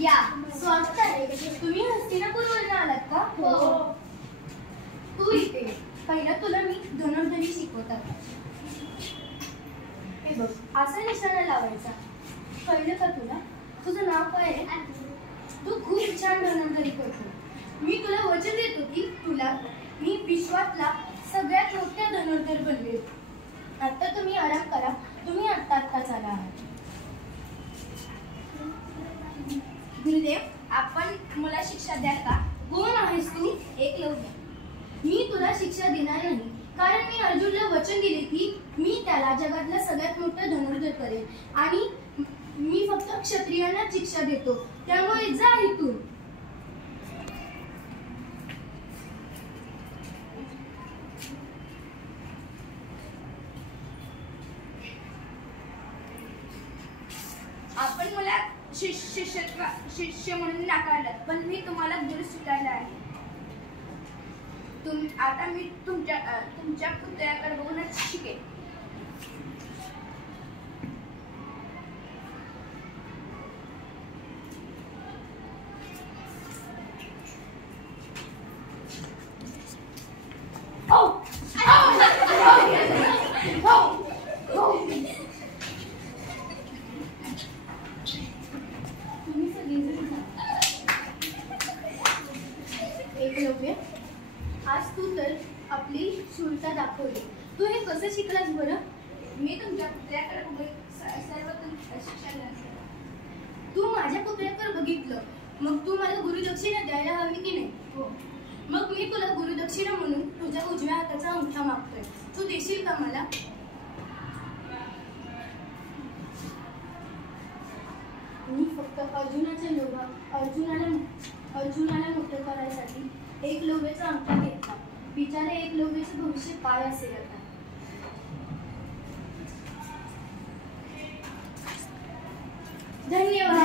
या स्वागत आहे. तुम्ही हस्तिनापूरवरून आलात का? हो. तू इथे पहिला तुला मी धनुर्धरी शिकवतात. हे बघ, असा निशाणा लावायचा. कळलं का तुला? तुझं नाव काय आहे? तू खूप छान धनुर्धरी करतो. मी तुला वचन देतो की तुला मी विश्वातला सगळ्यात मोठा धनुर्धर बनवेल. आता तुम्ही आराम करा. तुम्ही आत्ताच आला आहात. गुरुदेव, आपण मला शिक्षा द्याल का? कोण आहेस तू? एकलव्य. मी तुला शिक्षा देणार नाही, कारण मी अर्जुनला वचन दिले की मी त्याला जगातला सगळ्यात मोठा धनुर्धर करेन आणि मी फक्त क्षत्रियांना शिक्षा देतो. त्यामुळे जा इथून. आपण मला शिष्य म्हणून नाकारलं, पण मी तुम्हाला गुरु स्वीकारला आहे. आता मी तुमच्या पुतळ्याकडे बघूनच शिकेन. एकलव्य, आज तू तर आपली शूरता दाखवली. तू हे कसं शिकलास बरं? मी तुमच्या पुतळ्याकडे बघून सर्व शिक्षण घेतलं. तू माझ्या पुतळ्याकडे बघितलं, मग तू मला गुरुदक्षिणा द्यायला हवी की नाही? हो. मग मी तुला गुरुदक्षिणा म्हणून तुझ्या उजव्या हाताचा अंगठा मागतोय. तू देशील का मला? मी फक्त अर्जुनाला मोठं करायसाठी एकलव्याचा अंगठा घेतला. बिचारे एकलव्याचं भविष्य काय असेल आता? धन्यवाद.